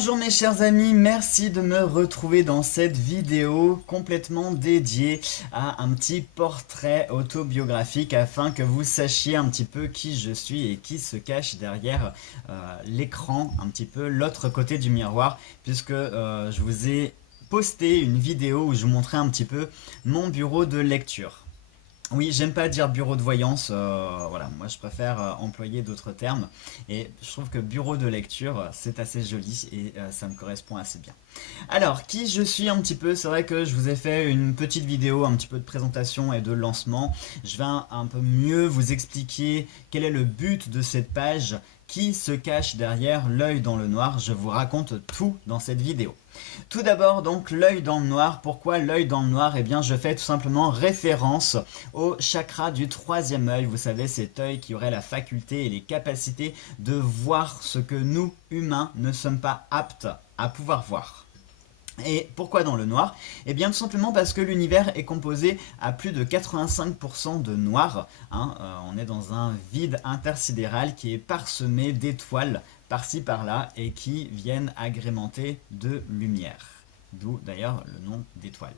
Bonjour mes chers amis, merci de me retrouver dans cette vidéo complètement dédiée à un petit portrait autobiographique afin que vous sachiez un petit peu qui je suis et qui se cache derrière l'écran, un petit peu l'autre côté du miroir, puisque je vous ai posté une vidéo où je vous montrais un petit peu mon bureau de lecture. Oui, j'aime pas dire bureau de voyance, voilà, moi je préfère employer d'autres termes et je trouve que bureau de lecture c'est assez joli et ça me correspond assez bien. Alors, qui je suis un petit peu, c'est vrai que je vous ai fait une petite vidéo, un petit peu de présentation et de lancement. Je vais un peu mieux vous expliquer quel est le but de cette page, qui se cache derrière l'œil dans le noir. Je vous raconte tout dans cette vidéo. Tout d'abord, donc, l'œil dans le noir. Pourquoi l'œil dans le noir? Eh bien, je fais tout simplement référence au chakra du troisième œil. Vous savez, cet œil qui aurait la faculté et les capacités de voir ce que nous, humains, ne sommes pas aptes à pouvoir voir. Et pourquoi dans le noir? Eh bien tout simplement parce que l'univers est composé à plus de 85% de noir. On est dans un vide intersidéral qui est parsemé d'étoiles par-ci par-là et qui viennent agrémenter de lumière. D'où d'ailleurs le nom d'étoile.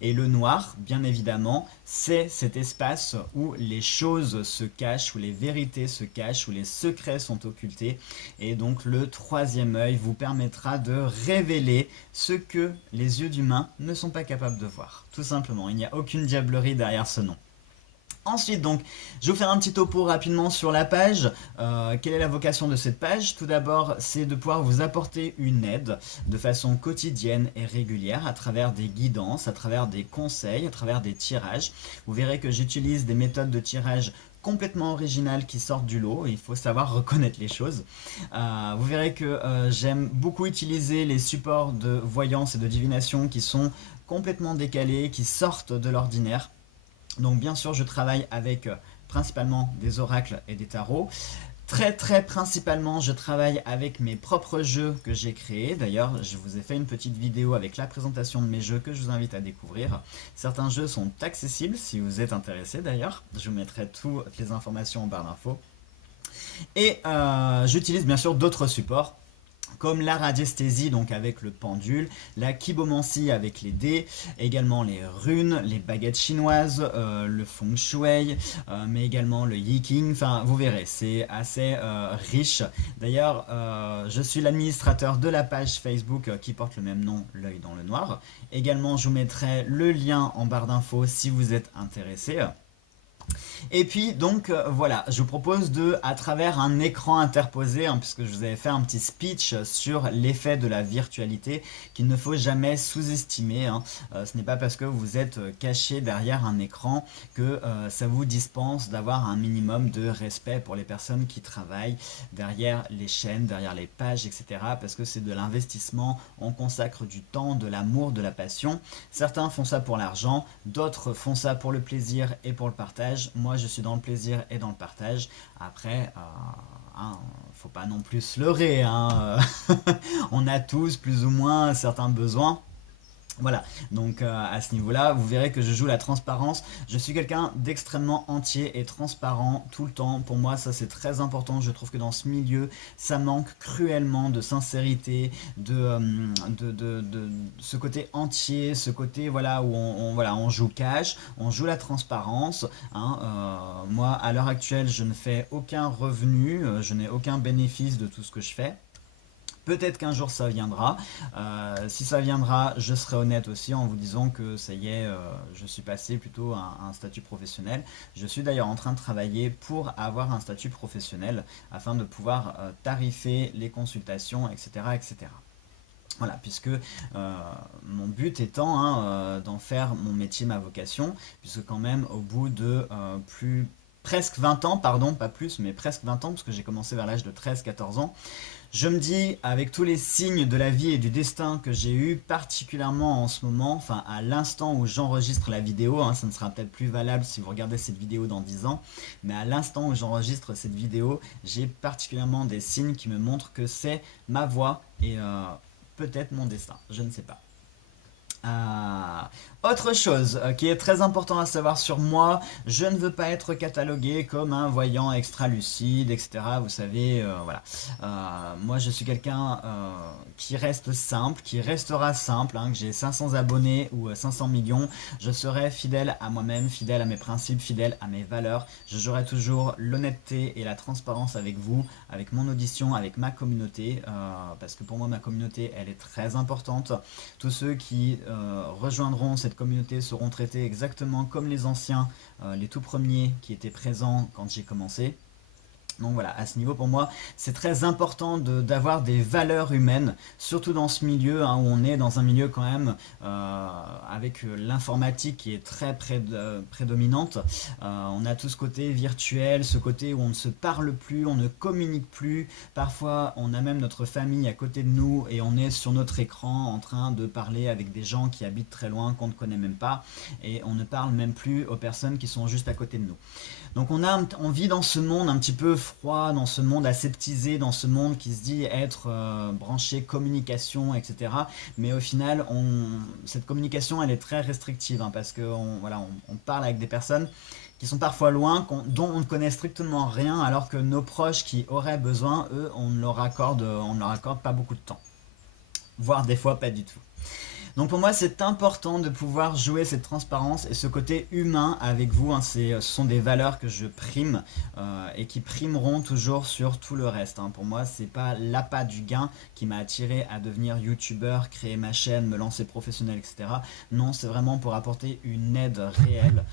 Et le noir, bien évidemment, c'est cet espace où les choses se cachent, où les vérités se cachent, où les secrets sont occultés. Et donc le troisième œil vous permettra de révéler ce que les yeux d'humain ne sont pas capables de voir. Tout simplement, il n'y a aucune diablerie derrière ce nom. Ensuite, donc, je vais vous faire un petit topo rapidement sur la page. Quelle est la vocation de cette page? Tout d'abord, c'est de pouvoir vous apporter une aide de façon quotidienne et régulière à travers des guidances, à travers des conseils, à travers des tirages. Vous verrez que j'utilise des méthodes de tirage complètement originales qui sortent du lot. Il faut savoir reconnaître les choses. Vous verrez que j'aime beaucoup utiliser les supports de voyance et de divination qui sont complètement décalés, qui sortent de l'ordinaire. Donc bien sûr je travaille avec principalement des oracles et des tarots. Très principalement je travaille avec mes propres jeux que j'ai créés. D'ailleurs je vous ai fait une petite vidéo avec la présentation de mes jeux que je vous invite à découvrir. Certains jeux sont accessibles si vous êtes intéressé d'ailleurs. Je vous mettrai toutes les informations en barre d'infos. Et j'utilise bien sûr d'autres supports comme la radiesthésie, donc avec le pendule, la kibomancie avec les dés, également les runes, les baguettes chinoises, le feng shui, mais également le yiking. Enfin, vous verrez, c'est assez riche. D'ailleurs, je suis l'administrateur de la page Facebook qui porte le même nom, l'œil dans le noir. Également, je vous mettrai le lien en barre d'infos si vous êtes intéressé. Et puis donc voilà, je vous propose de, à travers un écran interposé, puisque je vous avais fait un petit speech sur l'effet de la virtualité qu'il ne faut jamais sous-estimer. Ce n'est pas parce que vous êtes caché derrière un écran que ça vous dispense d'avoir un minimum de respect pour les personnes qui travaillent derrière les chaînes, derrière les pages, etc. Parce que c'est de l'investissement, on consacre du temps, de l'amour, de la passion. Certains font ça pour l'argent, d'autres font ça pour le plaisir et pour le partage. Moi, je suis dans le plaisir et dans le partage. Après, faut pas non plus se leurrer. On a tous plus ou moins certains besoins. Voilà, donc à ce niveau-là, vous verrez que je joue la transparence. Je suis quelqu'un d'extrêmement entier et transparent tout le temps. Pour moi, ça c'est très important. Je trouve que dans ce milieu, ça manque cruellement de sincérité, de ce côté entier, ce côté voilà où voilà, on joue cash, on joue la transparence. Moi, à l'heure actuelle, je ne fais aucun revenu, je n'ai aucun bénéfice de tout ce que je fais. Peut-être qu'un jour ça viendra. Si ça viendra, je serai honnête aussi en vous disant que ça y est, je suis passé plutôt à un statut professionnel. Je suis d'ailleurs en train de travailler pour avoir un statut professionnel afin de pouvoir tarifer les consultations, etc. etc. Voilà, puisque mon but étant d'en faire mon métier, ma vocation, puisque quand même au bout de presque 20 ans, pardon, pas plus, mais presque 20 ans, parce que j'ai commencé vers l'âge de 13-14 ans, je me dis, avec tous les signes de la vie et du destin que j'ai eu, particulièrement en ce moment, enfin à l'instant où j'enregistre la vidéo, ça ne sera peut-être plus valable si vous regardez cette vidéo dans 10 ans, mais à l'instant où j'enregistre cette vidéo, j'ai particulièrement des signes qui me montrent que c'est ma voie et peut-être mon destin, je ne sais pas. Autre chose qui est très important à savoir sur moi, je ne veux pas être catalogué comme un voyant extra lucide, etc. Vous savez, voilà. Moi, je suis quelqu'un qui reste simple, qui restera simple, hein, que j'ai 500 abonnés ou 500 millions, je serai fidèle à moi-même, fidèle à mes principes, fidèle à mes valeurs. Je jouerai toujours l'honnêteté et la transparence avec vous, avec mon audition, avec ma communauté, parce que pour moi, ma communauté, elle est très importante. Tous ceux qui rejoindront cette communauté seront traités exactement comme les anciens, les tout premiers qui étaient présents quand j'ai commencé. Donc voilà, à ce niveau pour moi, c'est très important d'avoir des valeurs humaines, surtout dans ce milieu hein, où on est dans un milieu quand même avec l'informatique qui est très prédominante. On a tout ce côté virtuel, ce côté où on ne se parle plus, on ne communique plus. Parfois, on a même notre famille à côté de nous et on est sur notre écran en train de parler avec des gens qui habitent très loin, qu'on ne connaît même pas. Et on ne parle même plus aux personnes qui sont juste à côté de nous. Donc on vit dans ce monde un petit peu froid, dans ce monde aseptisé, dans ce monde qui se dit être branché communication, etc. Mais au final, cette communication, elle est très restrictive hein, parce qu'on voilà, on parle avec des personnes qui sont parfois loin, dont on ne connaît strictement rien, alors que nos proches qui auraient besoin, eux, on ne leur accorde pas beaucoup de temps. Voire des fois pas du tout. Donc pour moi, c'est important de pouvoir jouer cette transparence et ce côté humain avec vous. Hein, ce sont des valeurs que je prime et qui primeront toujours sur tout le reste. Hein. Pour moi, c'est pas l'appât du gain qui m'a attiré à devenir youtubeur, créer ma chaîne, me lancer professionnel, etc. Non, c'est vraiment pour apporter une aide réelle.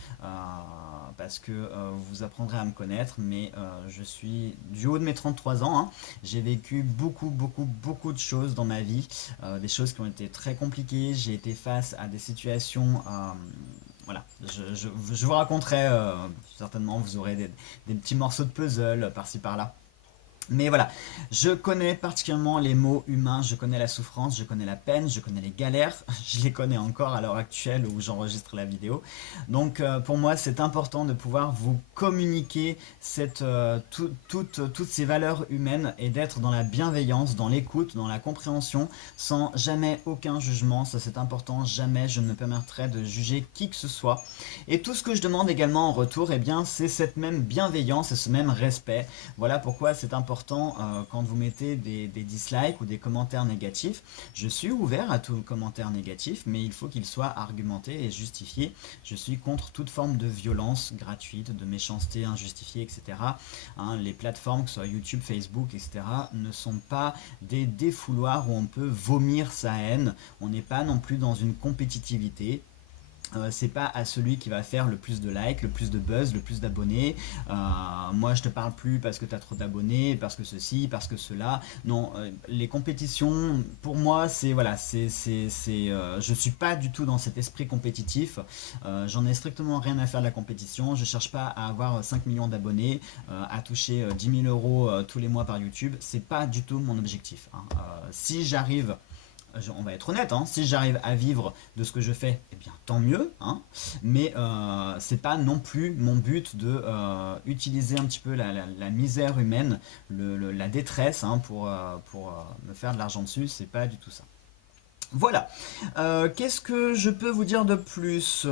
Parce que vous apprendrez à me connaître, mais je suis du haut de mes 33 ans, hein, j'ai vécu beaucoup de choses dans ma vie, des choses qui ont été très compliquées, j'ai été face à des situations, voilà, je vous raconterai, certainement vous aurez des petits morceaux de puzzle par-ci par-là. Mais voilà, je connais particulièrement les mots humains, je connais la souffrance, je connais la peine, je connais les galères, je les connais encore à l'heure actuelle où j'enregistre la vidéo. Donc pour moi c'est important de pouvoir vous communiquer toutes ces valeurs humaines et d'être dans la bienveillance, dans l'écoute, dans la compréhension, sans jamais aucun jugement, ça c'est important, jamais je ne me permettrai de juger qui que ce soit. Et tout ce que je demande également en retour, eh bien c'est cette même bienveillance et ce même respect. Voilà pourquoi c'est important quand vous mettez des dislikes ou des commentaires négatifs. Je suis ouvert à tout commentaire négatif, mais il faut qu'il soit argumenté et justifié. Je suis contre toute forme de violence gratuite, de méchanceté injustifiée, etc. Hein, les plateformes, que ce soit YouTube, Facebook, etc., ne sont pas des défouloirs où on peut vomir sa haine. On n'est pas non plus dans une compétitivité. C'est pas à celui qui va faire le plus de likes, le plus de buzz, le plus d'abonnés. Moi je te parle plus parce que tu as trop d'abonnés, parce que ceci, parce que cela. Non, les compétitions, pour moi, c'est voilà, je suis pas du tout dans cet esprit compétitif. J'en ai strictement rien à faire de la compétition. Je cherche pas à avoir 5 millions d'abonnés, à toucher 10 000 euros tous les mois par YouTube. C'est pas du tout mon objectif. Hein. Si j'arrive on va être honnête, hein, si j'arrive à vivre de ce que je fais, eh bien tant mieux, hein, mais c'est pas non plus mon but de utiliser un petit peu la misère humaine, la détresse hein, pour me faire de l'argent dessus, c'est pas du tout ça. Voilà. Qu'est-ce que je peux vous dire de plus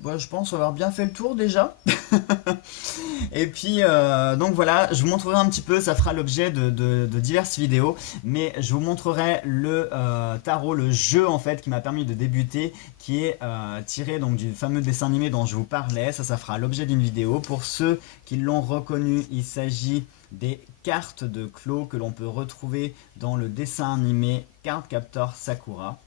je pense avoir bien fait le tour déjà. Et puis, donc voilà, je vous montrerai un petit peu, ça fera l'objet de diverses vidéos, mais je vous montrerai le tarot, le jeu en fait qui m'a permis de débuter, qui est tiré donc du fameux dessin animé dont je vous parlais. Ça fera l'objet d'une vidéo. Pour ceux qui l'ont reconnu, il s'agit des cartes de Clos que l'on peut retrouver dans le dessin animé Cardcaptor Sakura.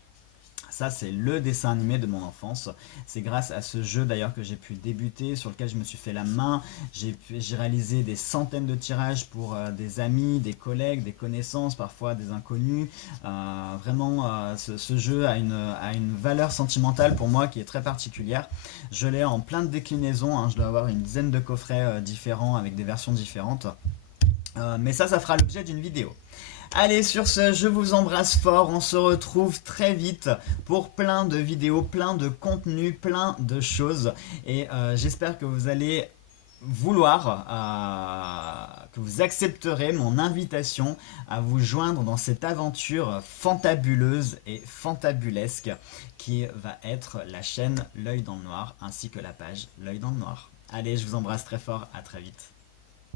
Ça, c'est le dessin animé de mon enfance. C'est grâce à ce jeu d'ailleurs que j'ai pu débuter, sur lequel je me suis fait la main. J'ai réalisé des centaines de tirages pour des amis, des collègues, des connaissances, parfois des inconnus. Vraiment, ce jeu a une valeur sentimentale pour moi qui est très particulière. Je l'ai en plein de déclinaisons. Hein. Je dois avoir une dizaine de coffrets différents avec des versions différentes. Mais ça fera l'objet d'une vidéo. Allez, sur ce, je vous embrasse fort, on se retrouve très vite pour plein de vidéos, plein de contenus, plein de choses. Et j'espère que vous allez vouloir, que vous accepterez mon invitation à vous joindre dans cette aventure fantabuleuse et fantabulesque qui va être la chaîne L'Œil dans le Noir ainsi que la page L'Œil dans le Noir. Allez, je vous embrasse très fort, à très vite.